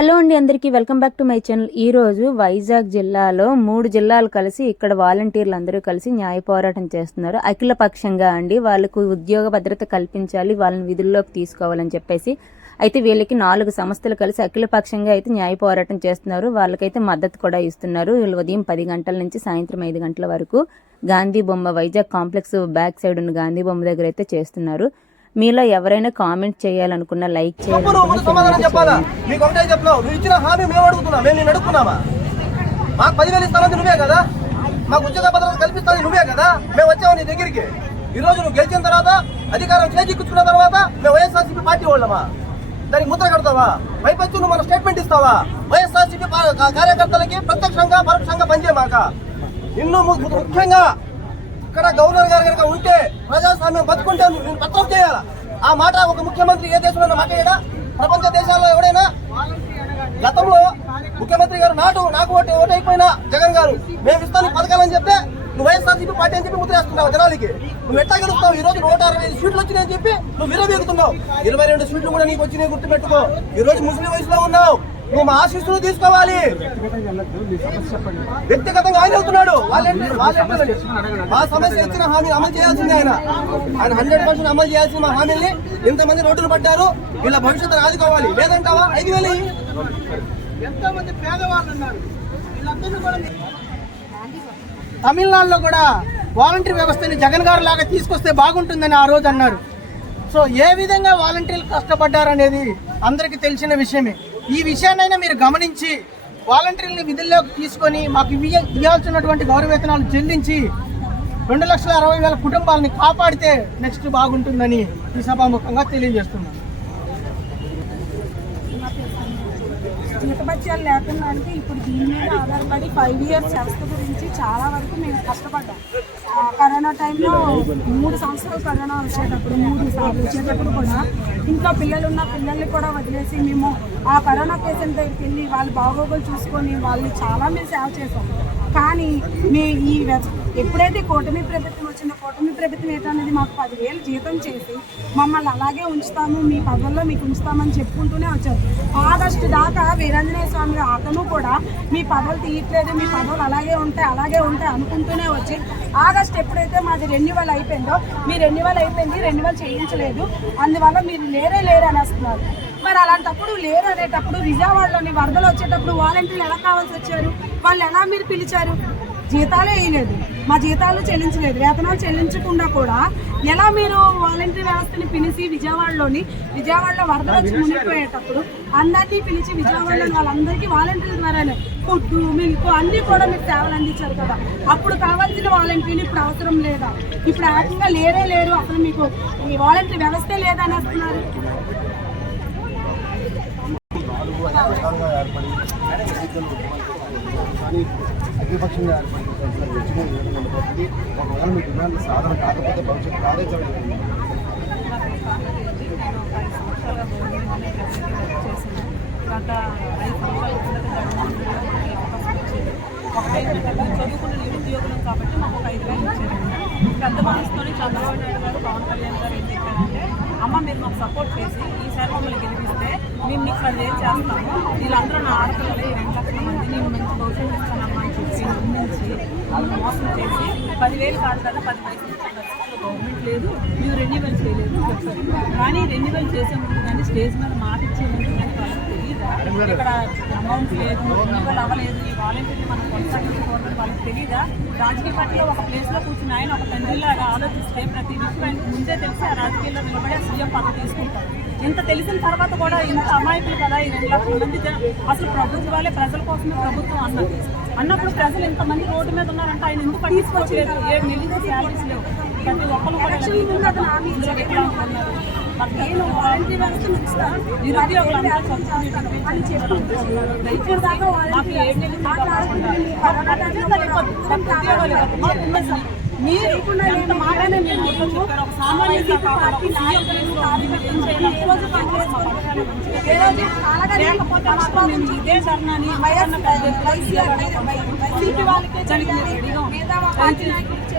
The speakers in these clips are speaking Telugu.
హలో అండి, అందరికీ welcome back to my channel. ఈరోజు వైజాగ్ జిల్లాలో 3 జిల్లాలు కలిసి ఇక్కడ వాలంటీర్లు అందరూ కలిసి న్యాయ పోరాటం చేస్తున్నారు. అఖిల పక్షంగా అండి, వాళ్ళకు ఉద్యోగ భద్రత కల్పించాలి, వాళ్ళని విధుల్లోకి తీసుకోవాలని చెప్పేసి అయితే వీళ్ళకి 4 సంస్థలు కలిసి అఖిల పక్షంగా అయితే న్యాయ పోరాటం చేస్తున్నారు. వాళ్ళకైతే మద్దతు కూడా ఇస్తున్నారు. వీళ్ళు ఉదయం 10 గంటల నుంచి సాయంత్రం 5 గంటల వరకు గాంధీ బొమ్మ వైజాగ్ కాంప్లెక్స్ బ్యాక్ సైడ్ ఉన్న గాంధీ బొమ్మ దగ్గర అయితే చేస్తున్నారు. మీలో ఎవరైనా కామెంట్ చేయాలనుకున్నా లైక్ చేయాలి. మీకు ఒకటే చెప్తున్నావు, నువ్వు ఇచ్చిన హామీ మేము అడుగుతున్నా, మేము నేను అడుగుతున్నామా? మాకు 10,000 ఇస్తానని నువ్వే కదా, మాకు ఉద్యోగ భద్రత కల్పిస్తానని నువ్వే కదా మేము వచ్చావు నీ దగ్గరికి. ఈ రోజు నువ్వు గెలిచిన తర్వాత అధికారం చేజిక్కించుకున్న తర్వాత మేము వైఎస్ఆర్సీపీ పార్టీ వాళ్ళమా? దానికి ముద్ర కడతావా? పైపచ్చు నువ్వు మన స్టేట్మెంట్ ఇస్తావా? వైఎస్ఆర్సీపీ కార్యకర్తలకి ప్రత్యక్షంగా పరోక్షంగా పనిచేయమాక. ఇನ್ನು ముఖ్యంగా ఇక్కడ గవర్నర్ గారు కనుక ఉంటే ప్రజాస్వామ్యం బతుకుంటే నేను పత్రం చేయాలా? ఆ మాట ఒక ముఖ్యమంత్రి ఏ దేశంలో మాట్లాడా? ప్రపంచ దేశాల్లో ఎవడైనా? గతంలో ముఖ్యమంత్రి గారు నాకు ఓటైపోయినా జగన్ గారు మేము ఇస్తాను పథకాలని చెప్తే నువ్వు వైఎస్ఆర్సీపీ పార్టీ అని చెప్పి ముద్రేస్తున్నావు జనాలకి. నువ్వు ఎట్లా గెలుస్తావు? ఈ రోజు 165 సీట్లు వచ్చినాయని చెప్పి నువ్వు విరవేగుతున్నావు. 22 సీట్లు కూడా నీకు వచ్చినాయి, గుర్తుపెట్టుకో. ఈ రోజు ముస్లిం వయసులో ఉన్నావు, నువ్వు మా ఆశీస్సులు తీసుకోవాలి. వ్యక్తిగతంగా ఆయన వెళ్తున్నాడు. మా సమస్య ఇచ్చిన హామీ అమలు చేయాల్సింది ఆయన 100% అమలు చేయాల్సిన మా హామీని. ఇంతమంది రోడ్డులు పడ్డారు, వీళ్ళ భవిష్యత్తును ఆదుకోవాలి. లేదంటావా? 5,000 ఎంతో మంది పేదవాళ్ళు ఉన్నారు. తమిళనాడులో కూడా వాలంటీర్ వ్యవస్థని జగన్ గారు లాగా తీసుకొస్తే బాగుంటుందని ఆ రోజు అన్నారు. సో ఏ విధంగా వాలంటీర్లు కష్టపడ్డారనేది అందరికీ తెలిసిన విషయమే. ఈ విషయాన్నైనా మీరు గమనించి వాలంటీర్ని విధుల్లోకి తీసుకొని మాకు ఇవ్వాల్సినటువంటి గౌరవ వేతనాలు చెల్లించి 2,60,000 కుటుంబాలని కాపాడితే నెక్స్ట్ బాగుంటుందని ఈ సభాముఖంగా తెలియజేస్తున్నాను. జీతభత్యాలు లేకుండా ఇప్పుడు దీని మీద ఆధారపడి 5 ఇయర్స్ వ్యవస్థ గురించి చాలా వరకు మేము కష్టపడ్డాం. కరోనా టైంలో 3 సంవత్సరాలు కరోనా వచ్చేటప్పుడు 3 సార్లు వచ్చేటప్పుడు కూడా ఇంట్లో పిల్లలున్న పిల్లల్ని కూడా వదిలేసి మేము ఆ కరోనా పేషెంట్ దగ్గరికి వెళ్ళి వాళ్ళ బాగోగులు చూసుకొని వాళ్ళని చాలా మేము సేవ చేసాం. కానీ ఈ ఎప్పుడైతే కూటమి ప్రభుత్వం వచ్చిందో కూటమి ప్రభుత్వం ఏంటనేది మాకు 10,000 జీతం చేసి మమ్మల్ని అలాగే ఉంచుతాము, మీ పదవుల్లో మీకు ఉంచుతామని చెప్పుకుంటూనే వచ్చారు. ఆగస్టు దాకా వీరాంజనేయ స్వామి అతను కూడా మీ పదవులు తీయట్లేదు, మీ పదవులు అలాగే ఉంటాయి అనుకుంటూనే వచ్చి ఆగస్ట్ ఎప్పుడైతే మాది రెన్యువల్ అయిపోయిందో, మీ రెన్యువల్ అయిపోయింది, రెన్యువల్ చేయించలేదు, అందువల్ల మీరు లేరు అనేస్తున్నారు. మరి అలాంటప్పుడు లేరు అనేటప్పుడు విజయవాడలోని వరదలు వచ్చేటప్పుడు వాలంటీర్లు ఎలా కావాల్సి వచ్చారు? వాళ్ళు ఎలా మీరు పిలిచారు? జీతాలే వేయలేదు, మా జీతాలు చెల్లించలేదు, వేతనాలు చెల్లించకుండా కూడా ఎలా మీరు వాలంటీర్ వ్యవస్థని పిలిచి విజయవాడలో వరదలు వచ్చి మునిగిపోయేటప్పుడు అందరినీ పిలిచి విజయవాడలోని వాళ్ళందరికీ వాలంటీర్ల ద్వారానే ఫుడ్, మిల్క్ అన్నీ కూడా మీరు సేవలు అందించారు కదా. అప్పుడు కావాల్సిన వాలంటీర్లు ఇప్పుడు అవసరం లేదా? ఇప్పుడు ఏకంగా లేరు, అసలు మీకు ఈ వాలంటీర్ వ్యవస్థే లేదని వస్తున్నారు. అఖిలపక్షంగా ఒకవేళ మీ డిమాండ్లు సాధన కాకపోతే భవిష్యత్తు కార్యాచరణ గత 5 సంవత్సరాలు చదువుకున్న నిరుద్యోగులం కాబట్టి మాకు ఒక 5,000 ఇచ్చారు. పెద్ద మనసుతోనే చంద్రబాబు నాయుడు గారు, పవన్ కళ్యాణ్ గారు ఏం చెప్పారంటే, అమ్మ మీరు మాకు సపోర్ట్ చేసి ఈసారి మమ్మల్ని గెలిపిస్తే మేము మీకు 10,000 చేస్తాము, వీళ్ళందరూ నా ఆడపిల్లలు 2 లక్షల మంది నేను మంచి భవిష్యత్తు ఇస్తానమ్మా అని చెప్పి నుంచి వాళ్ళు మోసం చేసి 10,000 కాదు కదా 10 పైసలు గవర్నమెంట్ లేదు, మీరు రెన్యువల్ చేయలేదు చెప్తారు. కానీ రెన్యువల్ చేసే ముందు కానీ స్టేజ్ మీద మాట ఇచ్చే ముందు కానీ వాళ్ళకి తెలియదా ఇక్కడ అమౌంట్ లేదు, రెన్యువల్ అవ్వలేదు, ఈ వాలంటీర్లు మనం కొనసాగించకూడదని వాళ్ళకి తెలియదా? రాజకీయ పార్టీలో ఒక ప్లేస్లో కూర్చుని ఆయన ఒక తండ్రిలాగా ఆలోచిస్తే ప్రతి విషయం ఆయనకు ముందే తెలిసి ఆ రాజకీయాల్లో నిలబడి సీఎం పదవి తీసుకుంటారు. ఇంత తెలిసిన తర్వాత కూడా ఇంత అమాయకులు కదా ఈ 2 లక్షల మంది అసలు ప్రభుత్వాలే ప్రజల కోసమే ప్రభుత్వం అన్నప్పుడు ప్రజలు ఇంతమంది రోడ్డు మీద ఉన్నారంటే ఆయన ఎందుకు పట్టించుకోవట్లేదు? 7 నెలలు శాలరీస్ లేవు, ప్రతి ఒక్కరు కూడా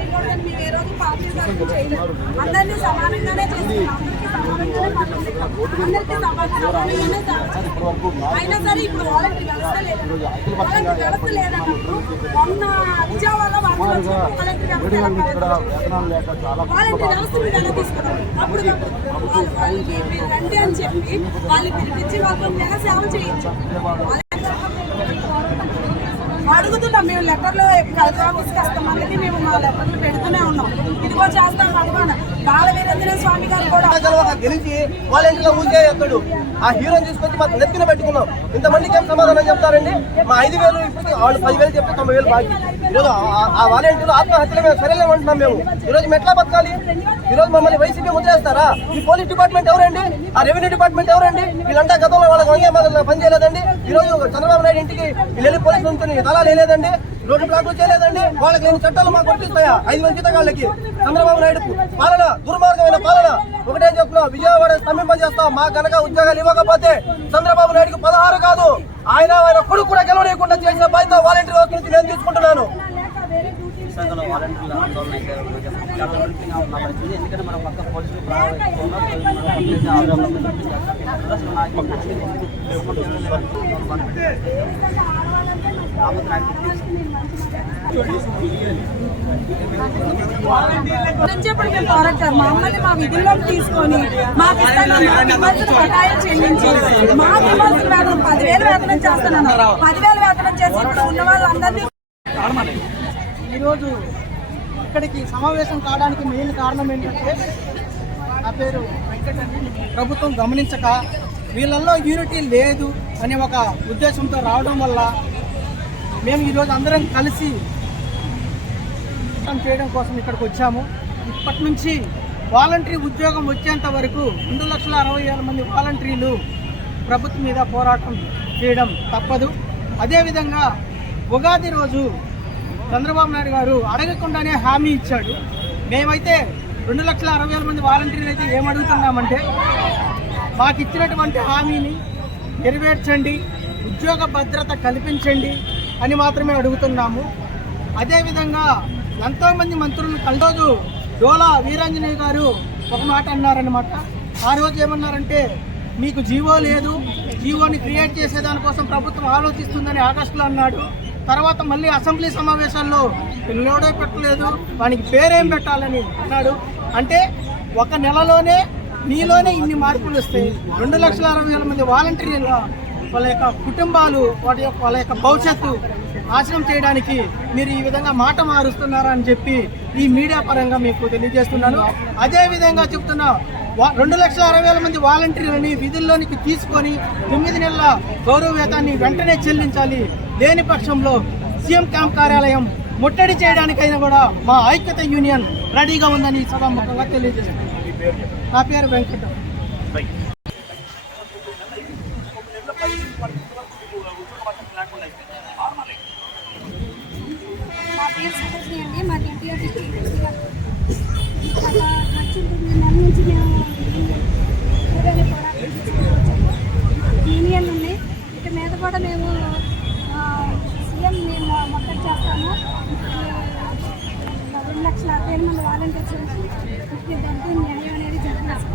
చేయకూడదని మేము ఏ రోజు పార్టీ తరఫున చేయలేదు. అందరినీ సమానంగానే చేస్తున్నాం, అందరికీ సమానంగానే అయినా సరే ఇప్పుడు వాలంటరీ వ్యవస్థ లేదన్నప్పుడు మొన్న విజయవాడలో వాలంటరీ వ్యవస్థ మీద ఎలా తీసుకున్నారు? అప్పుడు వాళ్ళకి మీరు రండి అని చెప్పి వాళ్ళు పిలిపించి వాళ్ళకి నెల సేవ చేయించాం. అడుగుతున్నాం మేము లెటర్లో కలెక్టర్ ఆఫీస్కి వస్తామని మేము మా లెటర్లు పెడుతూనే ఉన్నాం. ఇదిగో చేస్తాం అనుకున్నాను. బాల వీరేంద్ర స్వామి గారు కూడా గెలిచి వాలంటీర్లో ఊసేస్తాడు. ఆ హీరోని తీసుకొచ్చి మాకు నెత్తిన పెట్టుకున్నాం. ఇంతమందికి ఏం సమాధానం చెప్తారండి? మా 5,000 ఇప్పుడు వాళ్ళు 10,000 చెప్తే 90,000 బాకీ. ఈరోజు ఆ వాలంటీర్లు ఆత్మహత్యలు మేము సరేలేమంటున్నాం. మేము ఈరోజు మేము ఎట్లా బతకాలి? ఈరోజు మమ్మల్ని వైసీపీ ముద్రేస్తారా? ఈ పోలీస్ డిపార్ట్మెంట్ ఎవరండి? ఆ రెవెన్యూ డిపార్ట్మెంట్ ఎవరండి? వీళ్ళంతా గతంలో వాళ్ళకి వంగే పని చేయలేదండి. ఈరోజు చంద్రబాబు నాయుడు ఇంటికి వీళ్ళు పోలీసు ఉంటుంది తలా లేదండి, రోడ్డు బ్లాక్లు చేయలేదండి. వాళ్ళకి లేని చట్టాలు మాకు వర్తిస్తాయా? 5,000 జీతగాళ్ళకి చంద్రబాబు నాయుడు పాలన దుర్మార్గమైన పాలన. ఒకటే చెప్తున్నా, విజయవాడ స్తంభింపజేస్తాం. మా కనుక ఉద్యోగాలు ఇవ్వకపోతే చంద్రబాబు నాయుడుకి 16 కాదు, ఆయన కొడుకు కూడా గెలవలేకుండా చేసిన బాధ్యత వాలంటీర్ వ్యవస్థ నుంచి నేను తీసుకుంటున్నాను. ఎందుకంటే మనం పక్క పోలీసులు మమ్మల్ని మా విధుల్లోకి తీసుకొని మాకు బకాయిలు చెల్లించి మాకు ఇవ్వాల్సిన వేతనం 10,000 వేతనం చేస్తున్నాను. 10,000 వేతనం చేసి ఇప్పుడు ఉన్న వాళ్ళందరినీ ఈరోజు ఇక్కడికి సమావేశం కావడానికి మెయిన్ కారణం ఏంటంటే, నా పేరు వెంకట. ప్రభుత్వం గమనించక వీళ్ళల్లో యూనిటీ లేదు అనే ఒక ఉద్దేశంతో రావడం వల్ల మేము ఈరోజు అందరం కలిసి చేయడం కోసం ఇక్కడికి వచ్చాము. ఇప్పటి నుంచి వాలంటరీ ఉద్యోగం వచ్చేంత వరకు 2,60,000 మంది వాలంటీర్లు ప్రభుత్వం మీద పోరాటం చేయడం తప్పదు. అదేవిధంగా ఉగాది రోజు చంద్రబాబు నాయుడు గారు అడగకుండానే హామీ ఇచ్చాడు. మేమైతే 2,60,000 మంది వాలంటీర్లు అయితే ఏమడుగుతున్నామంటే, మాకు ఇచ్చినటువంటి హామీని నెరవేర్చండి, ఉద్యోగ భద్రత కల్పించండి అని మాత్రమే అడుగుతున్నాము. అదేవిధంగా ఎంతోమంది మంత్రులు రోజు డోలా వీరాంజనేయ గారు ఒక మాట అన్నారనమాట. ఆ రోజు ఏమన్నారంటే, మీకు జీవో లేదు, జీవోని క్రియేట్ చేసేదానికోసం ప్రభుత్వం ఆలోచిస్తుందని ఆగస్టులో అన్నాడు. తర్వాత మళ్ళీ అసెంబ్లీ సమావేశాల్లో పిల్లోడే పెట్టలేదు, వానికి పేరేం పెట్టాలని అన్నాడు. అంటే ఒక నెలలోనే మీలోనే ఇన్ని మార్పులు వస్తాయి. 2,60,000 మంది వాలంటీర్ల వాళ్ళ యొక్క కుటుంబాలు వాళ్ళ యొక్క భవిష్యత్తు నాశనం చేయడానికి మీరు ఈ విధంగా మాట మారుస్తున్నారా అని చెప్పి ఈ మీడియా పరంగా మీకు తెలియజేస్తున్నాను. అదేవిధంగా చెప్తున్నా, 2,60,000 మంది వాలంటీర్లని విధుల్లోనికి తీసుకొని 9 నెలల గౌరవ వేతనాన్ని వెంటనే చెల్లించాలి. లేని పక్షంలో సీఎం క్యాంప్ కార్యాలయం ముట్టడి చేయడానికైనా కూడా మా ఐక్యత యూనియన్ రెడీగా ఉందని సభాముఖంగా తెలియజేస్తున్నాను. నా పేరు వెంకట. మా పేరు సరోజిని అండి. మాది ఎన్టీఆర్ అలా నచ్చింది. నెల నుంచి మేము కూరగాయల పోరాటం తీసుకొచ్చాము. యూనియన్లు ఉన్నాయి. ఇక మీద కూడా మేము సీఎం మేము మొక్కలు చేస్తాము. 2,60,000 మంది వాలంటీర్స్ దానికి న్యాయం అనేది జరగాలి.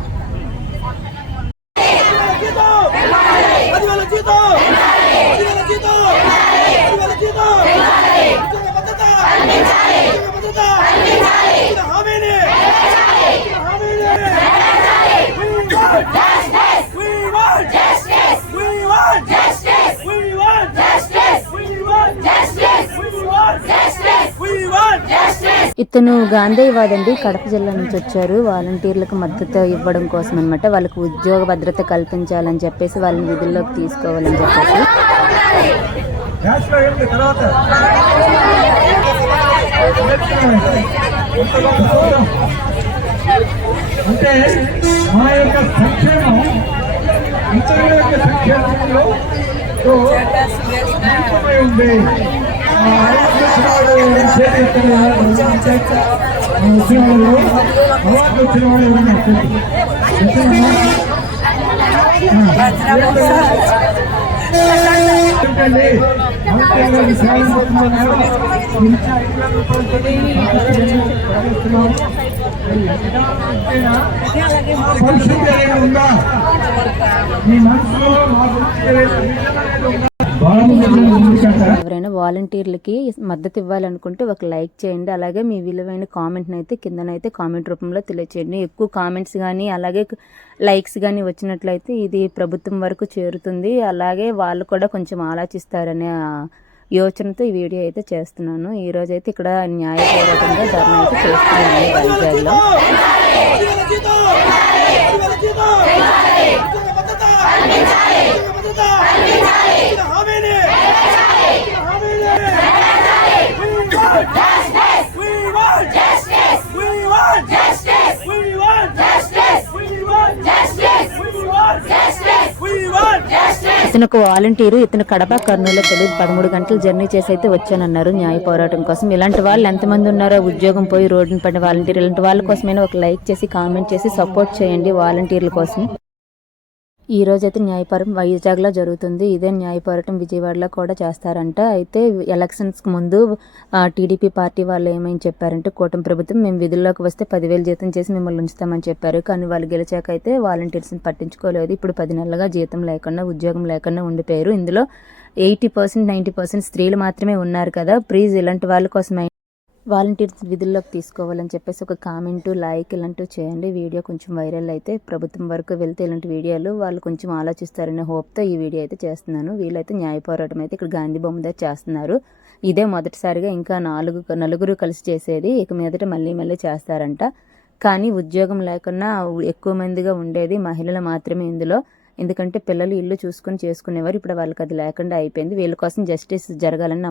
ఇతను గాంధీవాదండి, కడప జిల్లా నుంచి వచ్చారు. వాలంటీర్లకు మద్దతు ఇవ్వడం కోసం అనమాట. వాళ్ళకు ఉద్యోగ భద్రత కల్పించాలని చెప్పేసి వాళ్ళని విధుల్లోకి తీసుకోవాలని చెప్పేసి అంటే మా యొక్క సంక్షేమం ఇతరుల యొక్క సంక్షేమంలో ఉంది. అవార్డు వచ్చిన వాళ్ళు ఎందుకండి ముఖ్యంగా ఈ సేవ చేస్తున్నారు. ఇంకా 5,000 రూపాయలు భవిష్యత్తు అనేది ఉందా? మీ మనసులో మా గురించి ఏదైనా విజన్ అనేది ఉందా? ఎవరైనా వాలంటీర్లకి మద్దతు ఇవ్వాలనుకుంటే ఒక లైక్ చేయండి. అలాగే మీ విలువైన కామెంట్ని అయితే కిందనైతే కామెంట్ రూపంలో తెలియచేయండి. ఎక్కువ కామెంట్స్ కానీ అలాగే లైక్స్ కానీ వచ్చినట్లయితే ఇది ప్రభుత్వం వరకు చేరుతుంది. అలాగే వాళ్ళు కూడా కొంచెం ఆలోచిస్తారనే యోచనతో ఈ వీడియో అయితే చేస్తున్నాను. ఈరోజు అయితే ఇక్కడ న్యాయ పోరాటంగా ధర్నా అయితే చేస్తున్నాను వైజాగ్లో. ఇతను ఒక వాలంటీరు. ఇతను కడప కర్నూలు తెలియదు 13 గంటలు జర్నీ చేసి అయితే వచ్చానన్నారు న్యాయ పోరాటం కోసం. ఇలాంటి వాళ్ళు ఎంతమంది ఉన్నారో, ఉద్యోగం పోయి రోడ్డున పడిన వాలంటీర్, ఇలాంటి వాళ్ళ కోసమైనా ఒక లైక్ చేసి కామెంట్ చేసి సపోర్ట్ చేయండి వాలంటీర్ల కోసం. ఈ రోజు అయితే న్యాయపోరాటం వైజాగ్లో జరుగుతుంది. ఇదే న్యాయ పోరాటం విజయవాడలో కూడా చేస్తారంట. అయితే ఎలక్షన్స్కి ముందు టీడీపీ పార్టీ వాళ్ళు ఏమైనా చెప్పారంటే, కూటమి ప్రభుత్వం మేము విధుల్లోకి వస్తే 10,000 జీతం చేసి మిమ్మల్ని ఉంచుతామని చెప్పారు. కానీ వాళ్ళు గెలిచాక అయితే వాలంటీర్స్ని పట్టించుకోలేదు. ఇప్పుడు 10 నెలలుగా జీతం లేకుండా, ఉద్యోగం లేకుండా ఉండిపోయారు. ఇందులో 80% 90% స్త్రీలు మాత్రమే ఉన్నారు కదా. ప్లీజ్ ఇలాంటి వాళ్ళ కోసమే వాలంటీర్స్ విధుల్లోకి తీసుకోవాలని చెప్పేసి ఒక కామెంటు, లైక్ ఇలాంటివి చేయండి. వీడియో కొంచెం వైరల్ అయితే ప్రభుత్వం వరకు వెళ్తే ఇలాంటి వీడియోలు వాళ్ళు కొంచెం ఆలోచిస్తారనే హోప్తో ఈ వీడియో అయితే చేస్తున్నాను. వీళ్ళైతే న్యాయ పోరాటం అయితే ఇక్కడ గాంధీ బొమ్మ దగ్గర చేస్తున్నారు. ఇదే మొదటిసారిగా, ఇంకా నలుగురు కలిసి చేసేది. ఇక మీదట మళ్ళీ చేస్తారంట. కానీ ఉద్యోగం లేకున్నా ఎక్కువ మందిగా ఉండేది మహిళలు మాత్రమే ఇందులో. ఎందుకంటే పిల్లలు ఇల్లు చూసుకొని చేసుకునేవారు. ఇప్పుడు వాళ్ళకి అది లేకుండా అయిపోయింది. వీళ్ళ కోసం జస్టిస్ జరగాలని